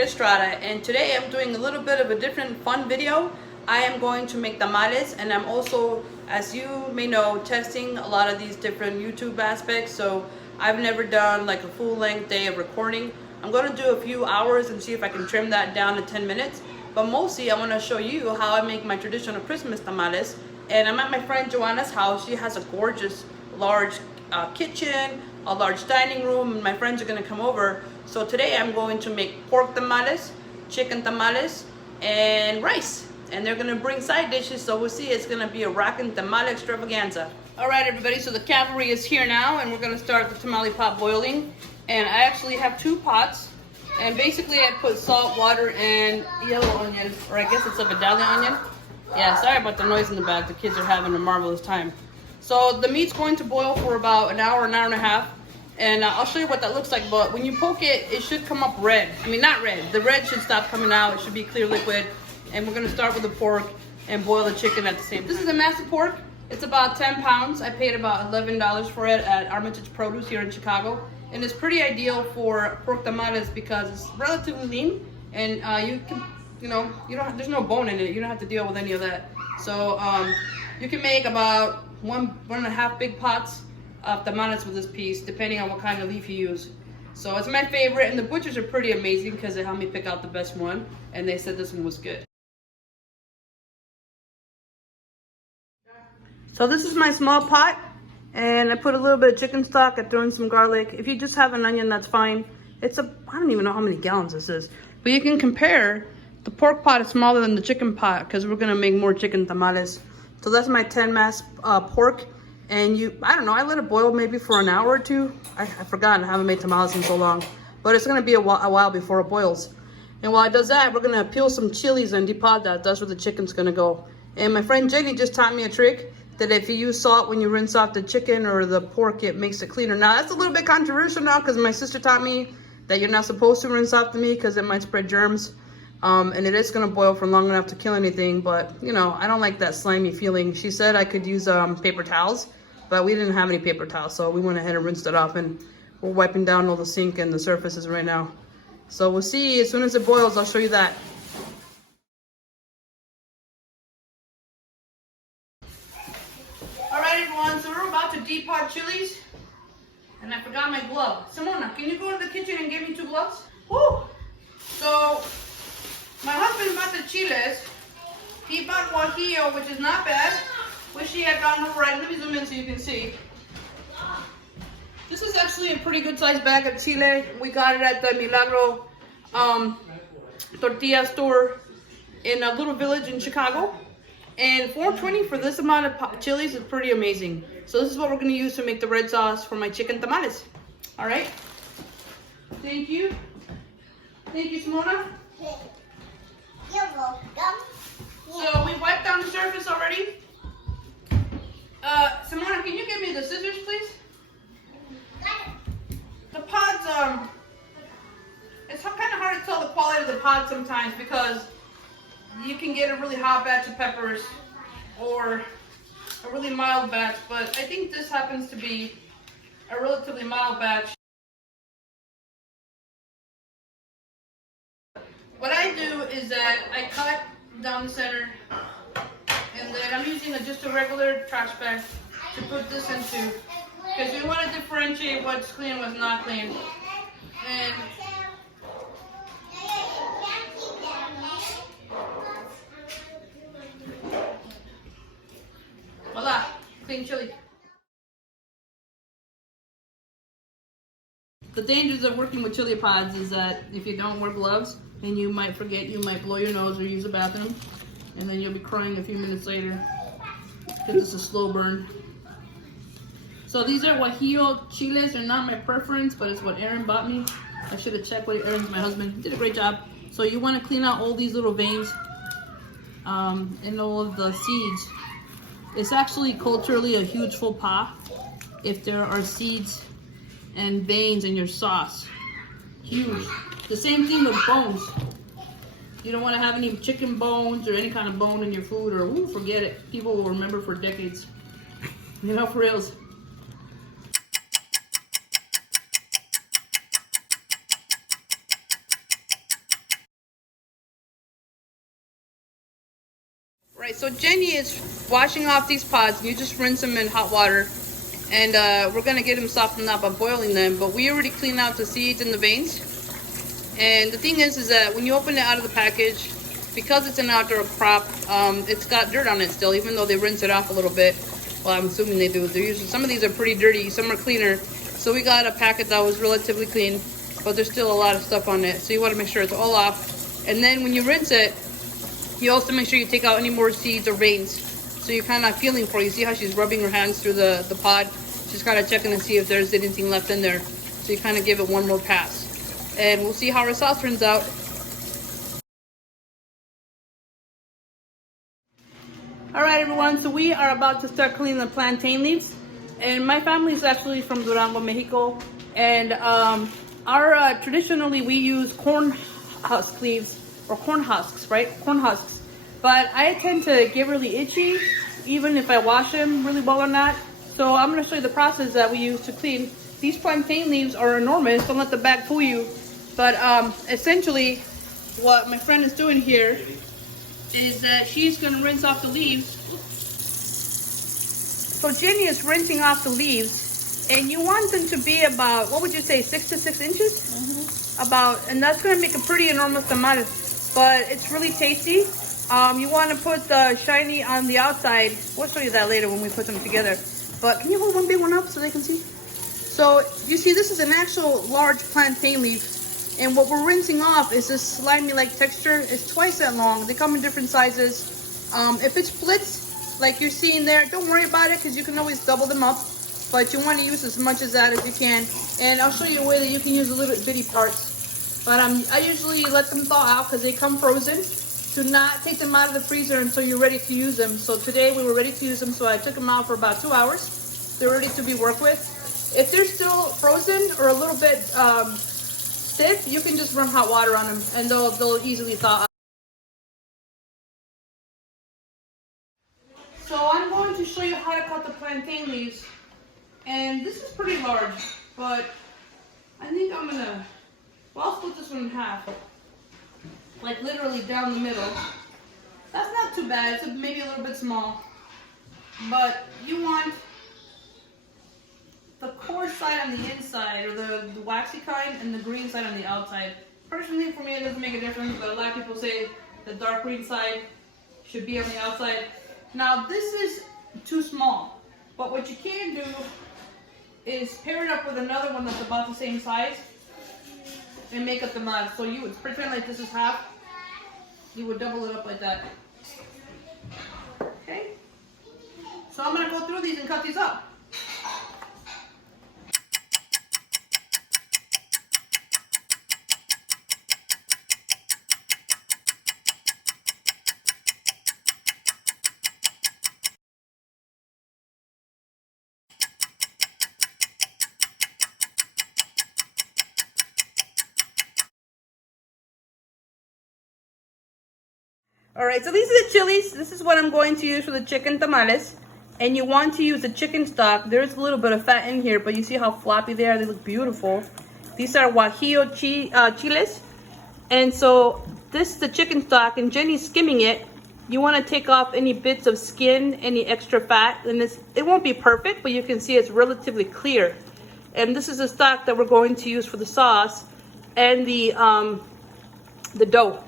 María Estrada, and today I'm doing a little bit of a different fun video. I am going to make tamales, and I'm also, as you may know, testing a lot of these different YouTube aspects. So I've never done like a full-length day of recording. I'm going to do a few hours and see if I can trim that down to 10 minutes. But mostly I want to show you how I make my traditional Christmas tamales. And I'm at my friend Joanna's house. She has a gorgeous large kitchen, a large dining room, and my friends are going to come over. So today I'm going to make pork tamales, chicken tamales, and rice. And they're going to bring side dishes, so we'll see. It's going to be a rockin' tamale extravaganza. All right, everybody, so the cavalry is here now, and we're going to start the tamale pot boiling. And I actually have 2 pots. And basically I put salt, water, and yellow onion, or I guess it's a medallion onion. Yeah, sorry about the noise in the back. The kids are having a marvelous time. So the meat's going to boil for about an hour and a half. And I'll show you what that looks like. But when you poke it, it should come up red. I mean, not red. The red should stop coming out. It should be clear liquid. And we're going to start with the pork and boil the chicken at the same time. This is a masa pork. It's about 10 pounds. I paid about $11 for it at Armitage Produce here in Chicago. And it's pretty ideal for pork tamales because it's relatively lean. And you can, there's no bone in it. You don't have to deal with any of that. So you can make about one and a half big pots of tamales with this piece, depending on what kind of leaf you use. So it's my favorite, and the butchers are pretty amazing because they helped me pick out the best one, and they said this one was good. So this is my small pot, and I put a little bit of chicken stock. I threw in some garlic. If you just have an onion, that's fine. I don't even know how many gallons this is, but you can compare. The pork pot is smaller than the chicken pot because we're gonna make more chicken tamales. So that's my 10 mass pork. And I don't know, I let it boil maybe for an hour or 2. I forgot, I haven't made tamales in so long. But it's gonna be a while before it boils. And while it does that, we're gonna peel some chilies and depot that. That's where the chicken's gonna go. And my friend Jenny just taught me a trick that if you use salt when you rinse off the chicken or the pork, it makes it cleaner. Now that's a little bit controversial now because my sister taught me that you're not supposed to rinse off the meat because it might spread germs. And it is gonna boil for long enough to kill anything, but I don't like that slimy feeling. She said I could use paper towels, but we didn't have any paper towels, so we went ahead and rinsed it off, and we're wiping down all the sink and the surfaces right now. So we'll see, as soon as it boils, I'll show you that. All right, everyone, so we're about to depot chilies, and I forgot my glove. Simona, can you go to the kitchen and give me 2 gloves? Woo! So, my husband bought the chiles. He bought guajillo, which is not bad. Wish he had gotten over right. Let me zoom in so you can see. This is actually a pretty good sized bag of chile. We got it at the Milagro tortilla store in a little village in Chicago. And $4.20 for this amount of chilies is pretty amazing. So this is what we're going to use to make the red sauce for my chicken tamales. All right. Thank you. Thank you, Simona. You're welcome. So we wiped down the surface already. Simona, can you give me the scissors, please? The pods, it's kind of hard to tell the quality of the pod sometimes because you can get a really hot batch of peppers or a really mild batch, but I think this happens to be a relatively mild batch. What I do is that I cut down the center, and then I'm using just a regular trash bag to put this into, because we want to differentiate what's clean and what's not clean. And voila, clean chili. The dangers of working with chili pods is that if you don't wear gloves, and you might forget, you might blow your nose or use the bathroom, and then you'll be crying a few minutes later because it's a slow burn. So these are guajillo chiles. They're not my preference, but it's what Aaron bought me. I should have checked what Aaron's my husband. He did a great job. So you want to clean out all these little veins and all of the seeds. It's actually culturally a huge faux pas if there are seeds and veins in your sauce. Huge. The same thing with bones. You don't want to have any chicken bones or any kind of bone in your food, or forget it. People will remember for decades. For reals. Alright, so Jenny is washing off these pods. You just rinse them in hot water. And we're going to get them softened up by boiling them. But we already cleaned out the seeds and the veins. And the thing is that when you open it out of the package, because it's an outdoor crop, it's got dirt on it still, even though they rinse it off a little bit. Well, I'm assuming they do. They're usually, some of these are pretty dirty, some are cleaner. So we got a packet that was relatively clean, but there's still a lot of stuff on it. So you want to make sure it's all off. And then when you rinse it, you also make sure you take out any more seeds or veins. So you're kind of feeling for it. You see how she's rubbing her hands through the pod? She's kind of checking to see if there's anything left in there. So you kind of give it one more pass. And we'll see how our sauce turns out. Alright everyone, so we are about to start cleaning the plantain leaves. And my family is actually from Durango, Mexico. And traditionally we use corn husk leaves, or corn husks, right? Corn husks. But I tend to get really itchy, even if I wash them really well or not. So I'm going to show you the process that we use to clean. These plantain leaves are enormous, don't let the bag fool you. But essentially, what my friend is doing here is that she's going to rinse off the leaves. So Jenny is rinsing off the leaves, and you want them to be about, what would you say, 6 to 6 inches? And that's going to make a pretty enormous tamale, but it's really tasty. You want to put the shiny on the outside. We'll show you that later when we put them together. But can you hold one big one up so they can see? So you see, this is an actual large plantain leaf. And what we're rinsing off is this slimy-like texture. It's twice that long. They come in different sizes. If it splits, like you're seeing there, don't worry about it because you can always double them up. But you want to use as much of that as you can. And I'll show you a way that you can use a little bitty parts. But I usually let them thaw out because they come frozen. Do not take them out of the freezer until you're ready to use them. So today we were ready to use them, so I took them out for about 2 hours. They're ready to be worked with. If they're still frozen or a little bit stiff, you can just run hot water on them and they'll easily thaw out. So I'm going to show you how to cut the plantain leaves. And this is pretty large, but I think I'm gonna, I'll split this one in half. Like literally down the middle. That's not too bad, it's maybe a little bit small. But you want the coarse side on the inside, or the waxy kind, and the green side on the outside. Personally, for me, it doesn't make a difference, but a lot of people say the dark green side should be on the outside. Now, this is too small, but what you can do is pair it up with another one that's about the same size and make up the mud. So you would pretend like this is half. You would double it up like that. Okay? So I'm going to go through these and cut these up. Alright, so these are the chilies. This is what I'm going to use for the chicken tamales. And you want to use the chicken stock. There's a little bit of fat in here, but you see how floppy they are? They look beautiful. These are guajillo chiles. And so this is the chicken stock, and Jenny's skimming it. You want to take off any bits of skin, any extra fat. And it won't be perfect, but you can see it's relatively clear. And this is the stock that we're going to use for the sauce and the dough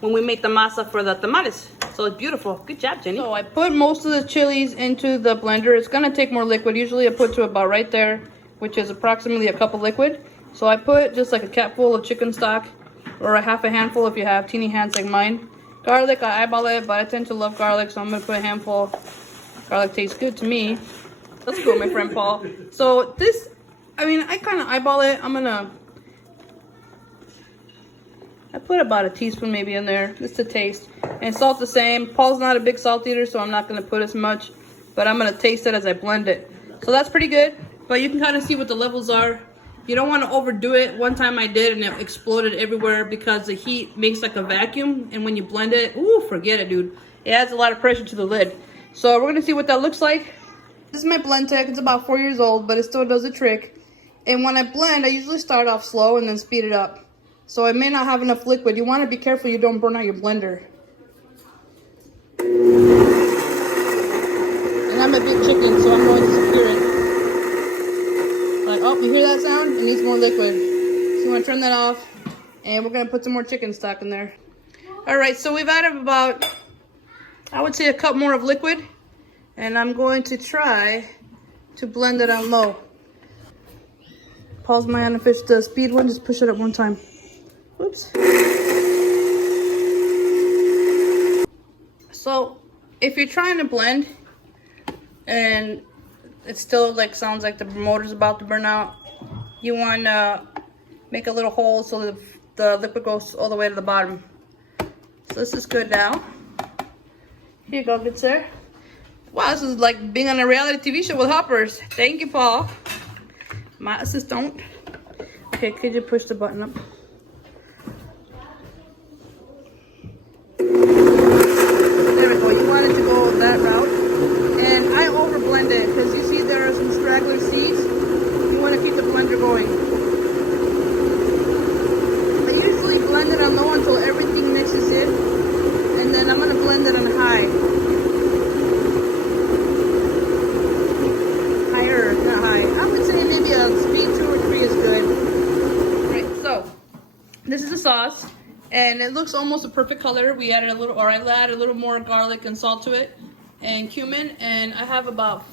when we make the masa for the tamales. So it's beautiful. Good job, Jenny. So I put most of the chilies into the blender. It's gonna take more liquid. Usually I put to about right there, which is approximately a cup of liquid. So I put just like a capful of chicken stock, or a half a handful if you have teeny hands like mine. Garlic, I eyeball it, but I tend to love garlic, so I'm gonna put a handful. Garlic tastes good to me. Let's go, my friend Paul. So this, I kind of eyeball it. I put about a teaspoon maybe in there, just to taste. And salt the same. Paul's not a big salt eater, so I'm not going to put as much. But I'm going to taste it as I blend it. So that's pretty good. But you can kind of see what the levels are. You don't want to overdo it. One time I did, and it exploded everywhere because the heat makes like a vacuum. And when you blend it, ooh, forget it, dude. It adds a lot of pressure to the lid. So we're going to see what that looks like. This is my blend tech. It's about 4 years old, but it still does the trick. And when I blend, I usually start off slow and then speed it up. So it may not have enough liquid. You want to be careful you don't burn out your blender. I'm a big chicken, so I'm going to secure it. Like, oh, you hear that sound? It needs more liquid. So you want to turn that off, and we're going to put some more chicken stock in there. All right, so we've added about, I would say, a cup more of liquid, and I'm going to try to blend it on low. Pause my unofficial speed one, just push it up one time. Whoops. So if you're trying to blend and it still like sounds like the motor's about to burn out, you want to make a little hole so the liquid goes all the way to the bottom. So this is good now. Here you go, good sir. Wow, this is like being on a reality TV show with hoppers. Thank you, Paul. My assistant. Okay, could you push the button up? There we go. You wanted to go that route. And I over blend it because you see there are some straggler seeds. You want to keep the blender going. I usually blend it on low until everything mixes in. And then I'm going to blend it on high. Higher, not high. I would say maybe a speed 2 or 3 is good. Right, so this is the sauce. And it looks almost a perfect color. We added a little, or I added a little more garlic and salt to it, and cumin. And I have about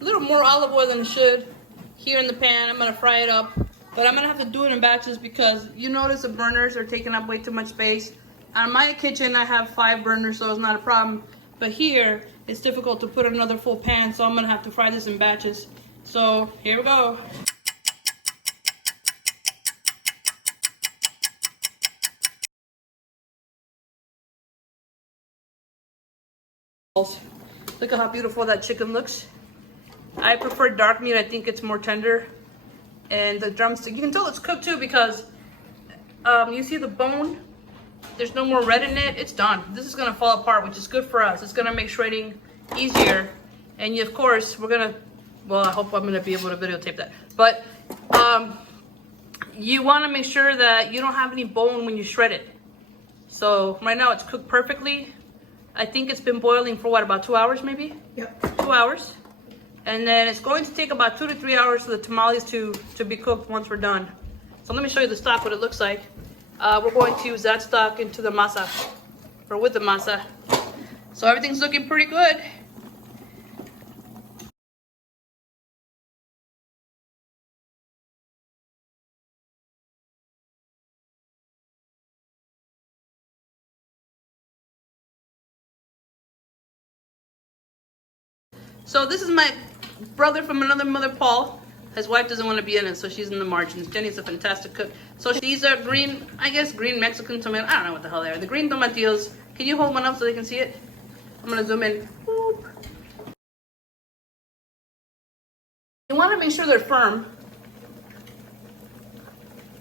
a little more olive oil than it should here in the pan. I'm gonna fry it up, but I'm gonna have to do it in batches because you notice the burners are taking up way too much space. On my kitchen, I have 5 burners, so it's not a problem. But here, it's difficult to put another full pan, so I'm gonna have to fry this in batches. So here we go. Look at how beautiful that chicken looks. I prefer dark meat. I think it's more tender. And the drumstick, you can tell it's cooked too because you see the bone, there's no more red in it. It's done. This is gonna fall apart, which is good for us. It's gonna make shredding easier. And of course, we're gonna, well, I hope I'm gonna be able to videotape that. But you wanna make sure that you don't have any bone when you shred it. So right now it's cooked perfectly. I think it's been boiling for what, about 2 hours maybe? Yep. 2 hours. And then it's going to take about 2 to 3 hours for the tamales to be cooked once we're done. So let me show you the stock, what it looks like. We're going to use that stock into the masa, or with the masa. So everything's looking pretty good. So this is my brother from another mother, Paul. His wife doesn't want to be in it, so she's in the margins. Jenny's a fantastic cook. So these are green, I guess green Mexican tomato. I don't know what the hell they are. The green tomatillos. Can you hold one up so they can see it? I'm gonna zoom in. Boop. You want to make sure they're firm.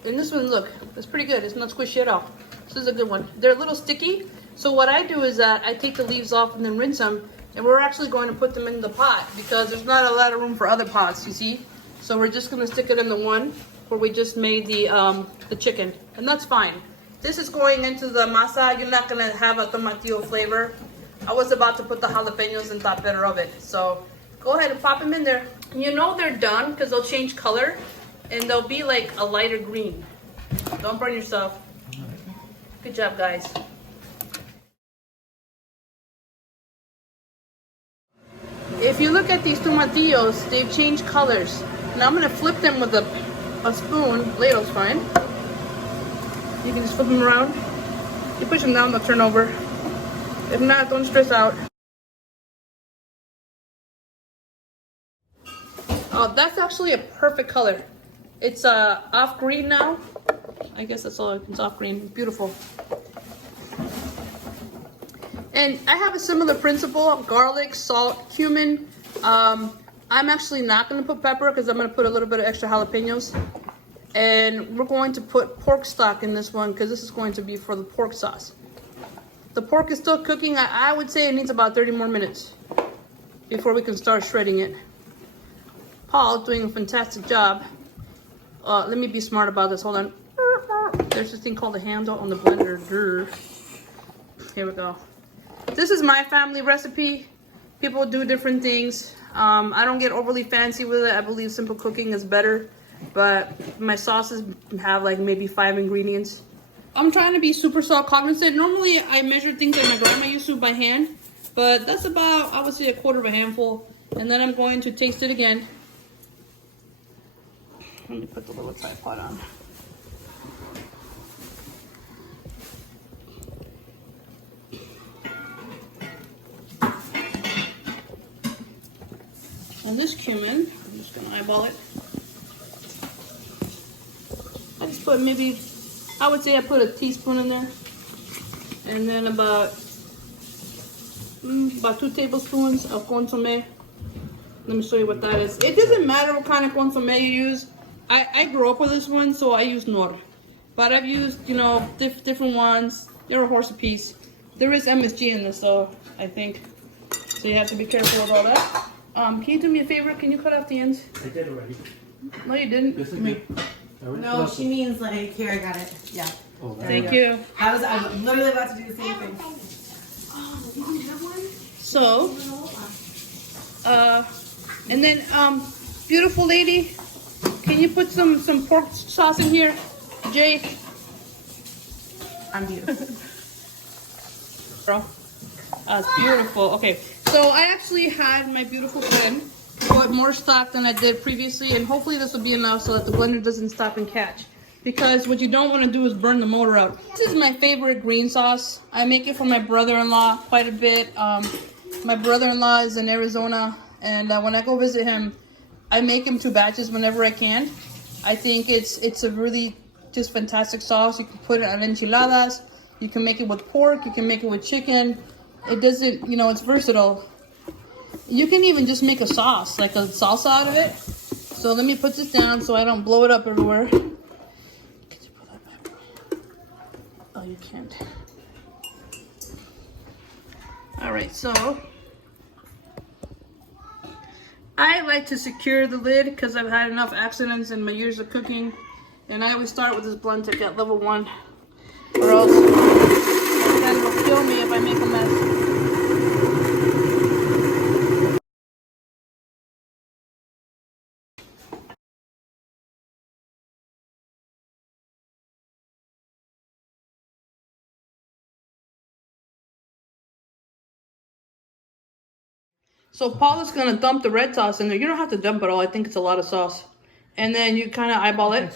And this one, look, it's pretty good. It's not squishy at all. This is a good one. They're a little sticky. So what I do is that I take the leaves off and then rinse them. And we're actually going to put them in the pot because there's not a lot of room for other pots, you see? So we're just gonna stick it in the one where we just made the chicken, and that's fine. This is going into the masa. You're not gonna have a tomatillo flavor. I was about to put the jalapenos and thought better of it. So go ahead and pop them in there. You know they're done because they'll change color and they'll be like a lighter green. Don't burn yourself. Good job, guys. If you look at these tomatillos, they've changed colors. Now I'm gonna flip them with a spoon. Ladle's fine. You can just flip them around. You push them down, they'll turn over. If not, don't stress out. Oh, that's actually a perfect color. It's off green now. I guess that's all. It's off green. It's beautiful. And I have a similar principle: garlic, salt, cumin. I'm actually not going to put pepper because I'm going to put a little bit of extra jalapenos. And we're going to put pork stock in this one because this is going to be for the pork sauce. The pork is still cooking. I would say it needs about 30 more minutes before we can start shredding it. Paul's doing a fantastic job. Let me be smart about this. Hold on. There's this thing called a handle on the blender. Here we go. This is my family recipe. People do different things. I don't get overly fancy with it. I believe simple cooking is better. But my sauces have like maybe 5 ingredients. I'm trying to be super salt cognizant. Normally I measure things like my grandma used to by hand. But that's about, I would say, 1/4 of a handful. And then I'm going to taste it again. Let me put the little tripod on. And this cumin, I'm just gonna eyeball it. I just put maybe, I would say I put a teaspoon in there. And then about 2 tablespoons of consomme. Let me show you what that is. It doesn't matter what kind of consomme you use. I grew up with this one, so I use Nor. But I've used, you know, different ones. They're a horse apiece. There is MSG in this, though, I think. So you have to be careful of all that. Can you do me a favor? Can you cut off the ends? I did already. No, you didn't. Yes, I did. No, she means like, here, I got it. Yeah. Oh, Thank you. I was literally about to do the same thing. So, and then, beautiful lady, can you put some pork sauce in here, Jay? I'm beautiful. Bro, that's beautiful. Okay, so I actually had my beautiful friend put more stock than I did previously, and hopefully this will be enough so that the blender doesn't stop and catch. Because what you don't want to do is burn the motor out. This is my favorite green sauce. I make it for my brother-in-law quite a bit. My brother-in-law is in Arizona, and when I go visit him, I make him 2 batches whenever I can. I think it's a really just fantastic sauce. You can put it on enchiladas. You can make it with pork. You can make it with chicken. It doesn't, you know, it's versatile. You can even just make a sauce, like a salsa out of it. So let me put this down so I don't blow it up everywhere. Oh, you can't. All right, so I like to secure the lid because I've had enough accidents in my years of cooking, and I always start with this blunted at level 1, or else my friend will kill me if I make a mess. So Paula's gonna dump the red sauce in there. You don't have to dump it all. I think it's a lot of sauce. And then you kind of eyeball it.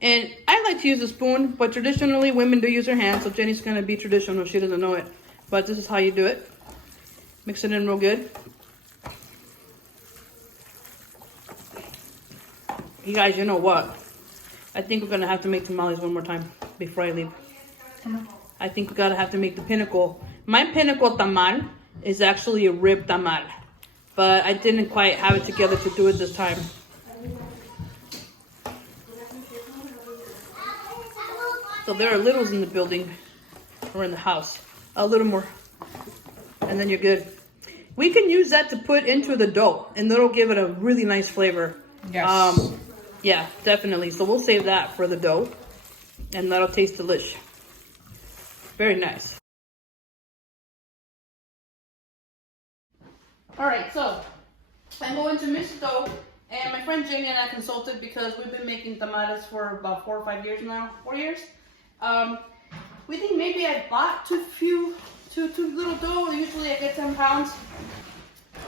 And I like to use a spoon, but traditionally women do use their hands. So Jenny's gonna be traditional. She doesn't know it, but this is how you do it. Mix it in real good. You guys, you know what? I think we're gonna have to make tamales one more time before I leave. I think we gotta have to make the pinnacle. My pinnacle tamal is actually a rib tamal, but I didn't quite have it together to do it this time. So there are littles in the building, or in the house. A little more, and then you're good. We can use that to put into the dough, and that'll give it a really nice flavor. Yes. Yeah, definitely. So we'll save that for the dough, and that'll taste delish. Very nice. All right, so I'm going to mix the dough, and my friend Jamie and I consulted because we've been making tamales for about 4 or 5 years now. 4 years. We think maybe I bought too little dough. Usually I get 10 pounds.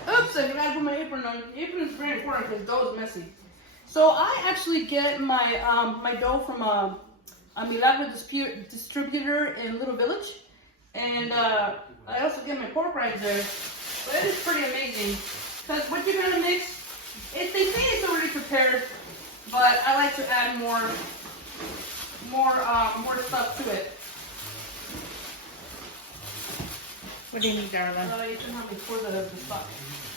Oops, I forgot to put my apron on. The apron is very important because dough is messy. So I actually get my my dough from a Milagro distributor in Little Village, and I also get my pork rinds there. But it is pretty amazing because what you're gonna mix, they say it's already prepared, but I like to add more stuff to it. What do you need, darling? You can have me pour the stock.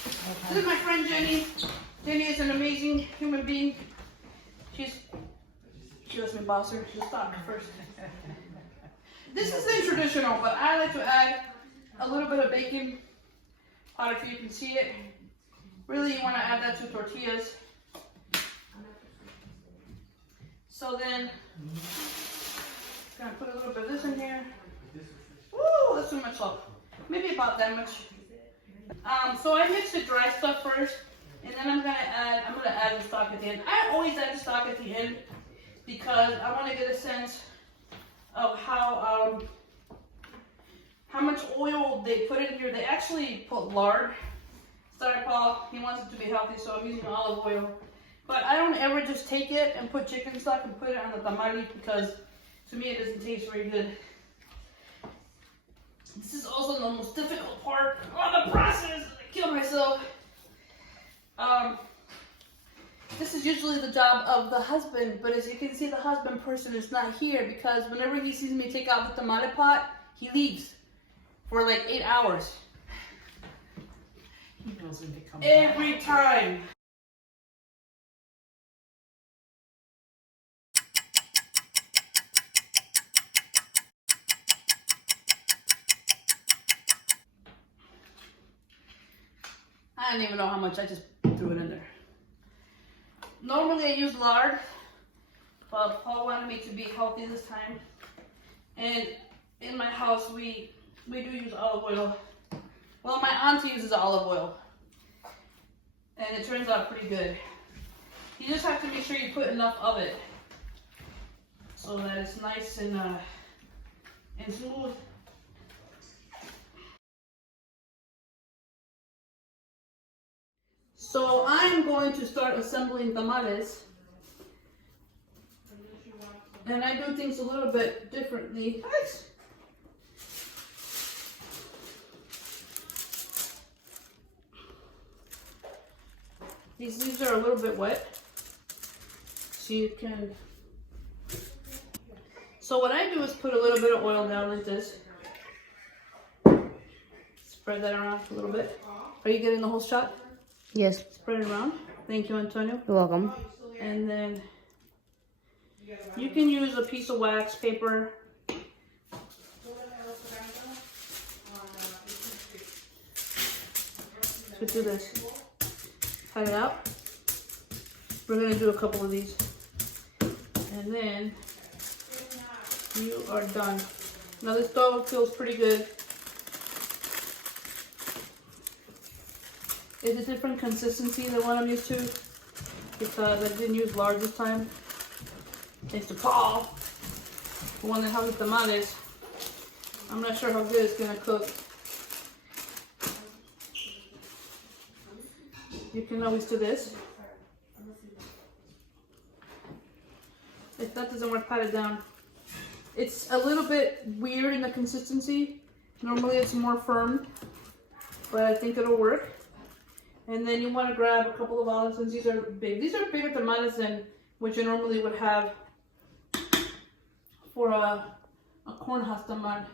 Okay. This is my friend Jenny. Jenny is an amazing human being. She lets me boss her. She'll stop first. This isn't traditional, but I like to add a little bit of bacon powder so you can see it. Really, you want to add that to tortillas. So then, gonna put a little bit of this in here. Woo, that's too much salt. Maybe about that much. So I mix the dry stuff first, and then I'm gonna add the stock at the end. I always add the stock at the end because I want to get a sense of how much oil they put in here. They actually put lard. Sorry, Paul, he wants it to be healthy, so I'm using olive oil. But I don't ever just take it and put chicken stock and put it on the tamale because to me it doesn't taste very good. This is also the most difficult part of the process. I kill myself. This is usually the job of the husband, but as you can see, the husband person is not here because whenever he sees me take out the tamale pot, he leaves for like 8 hours. He knows when to come Every time. I don't even know how much, I just threw it in there. Normally I use lard, but Paul wanted me to be healthy this time. And in my house we do use olive oil. Well, my auntie uses olive oil. And it turns out pretty good. You just have to make sure you put enough of it so that it's nice and smooth. So I'm going to start assembling tamales. And I do things a little bit differently. These leaves are a little bit wet. So you can... So what I do is put a little bit of oil down like this. Spread that around a little bit. Are you getting the whole shot? Yes. Spread it around. Thank you, Antonio. You're welcome. And then you can use a piece of wax paper. So do this. Cut it out. We're going to do a couple of these. And then you are done. Now this dough feels pretty good. It's a different consistency than what I'm used to because I didn't use lard this time. Thanks to Paul, the one that has the tamales. I'm not sure how good it's gonna cook. You can always do this. If that doesn't work, pat it down. It's a little bit weird in the consistency. Normally it's more firm, but I think it'll work. And then you want to grab a couple of olives, since these are big. These are bigger tamales than what you normally would have for a corn husk tamal.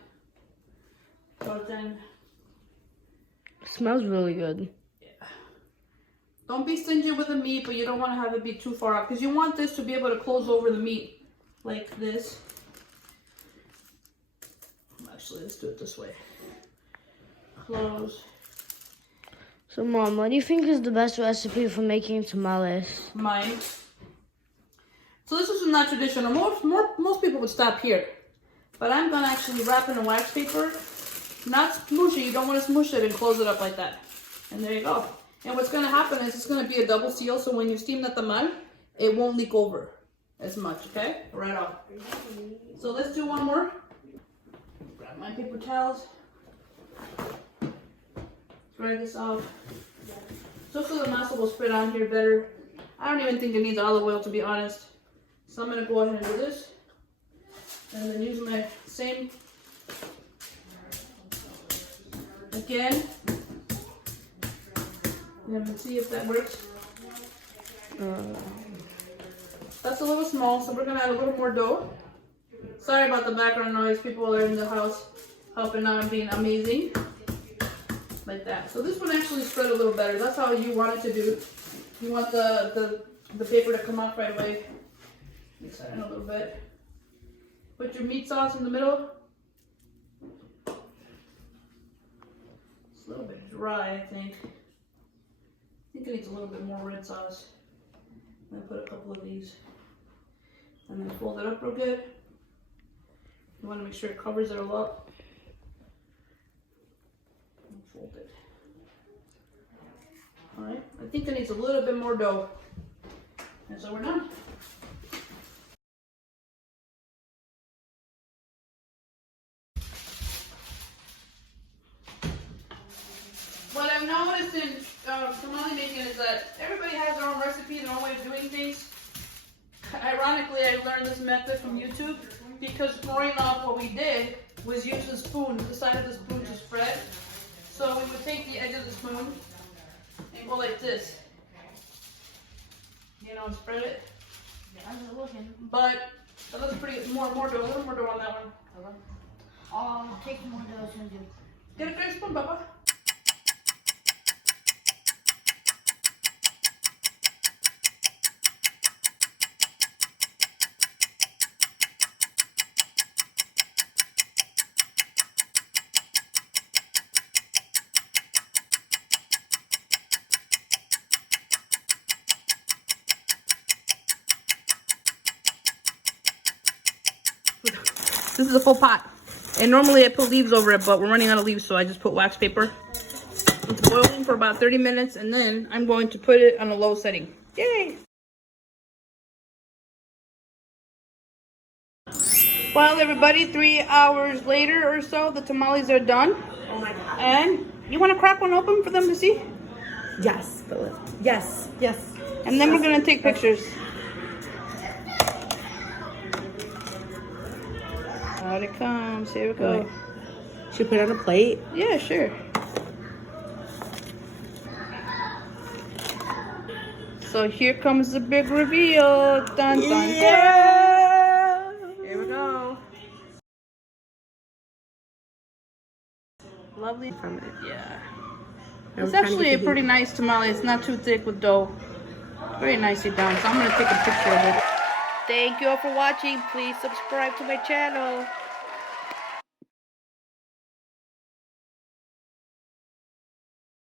So then, It smells really good. yeah. Don't be stingy with the meat, but you don't want to have it be too far out because you want this to be able to close over the meat like this. Actually, let's do it this way. Close. So, Mom, what do you think is the best recipe for making tamales? Mine. So this is not traditional. Most people would stop here. But I'm going to actually wrap in a wax paper. Not smoosh it. You don't want to smoosh it and close it up like that. And there you go. And what's going to happen is it's going to be a double seal. So when you steam the tamal, it won't leak over as much. Okay? Right off. So let's do one more. Grab my paper towels. Dry this off. Just so the masa will spread on here better. I don't even think it needs olive oil, to be honest. So I'm going to go ahead and do this. And then use my same. Again. And see if that works. That's a little small, so we're going to add a little more dough. Sorry about the background noise. People are in the house helping out and being amazing. Like that. So this one actually spread a little better. That's how you want it to do. You want the paper to come off right away. Mix that in a little bit. Put your meat sauce in the middle. It's a little bit dry, I think. I think it needs a little bit more red sauce. And then put a couple of these. And then fold it up real good. You want to make sure it covers it all up. Fold it. Alright, I think it needs a little bit more dough. And so we're done. What I've noticed in tamale making is that everybody has their own recipe, their own way of doing things. Ironically, I learned this method from YouTube because growing up what we did was use the spoon, the side of the spoon to spread. So we would take the edge of the spoon and go like this. You know, and spread it. I'm just looking. But that looks pretty, more dough, a little more dough on that one. Take more dough and do. Get a great spoon, Papa. This is a full pot. And normally I put leaves over it, but we're running out of leaves, so I just put wax paper. It's boiling for about 30 minutes, and then I'm going to put it on a low setting. Yay! Well, everybody, 3 hours later or so, the tamales are done. Oh my god. And you want to crack one open for them to see? Yes, yes, yes. And then we're going to take pictures. Out it comes. Here we go. Should we put it on a plate? Yeah, sure. So here comes the big reveal. Dun, dun, Yeah. dun. Here we go. Lovely. Yeah. It's actually a pretty nice tamale. It's not too thick with dough. Very nicely done. So I'm going to take a picture of it. Thank you all for watching. Please subscribe to my channel.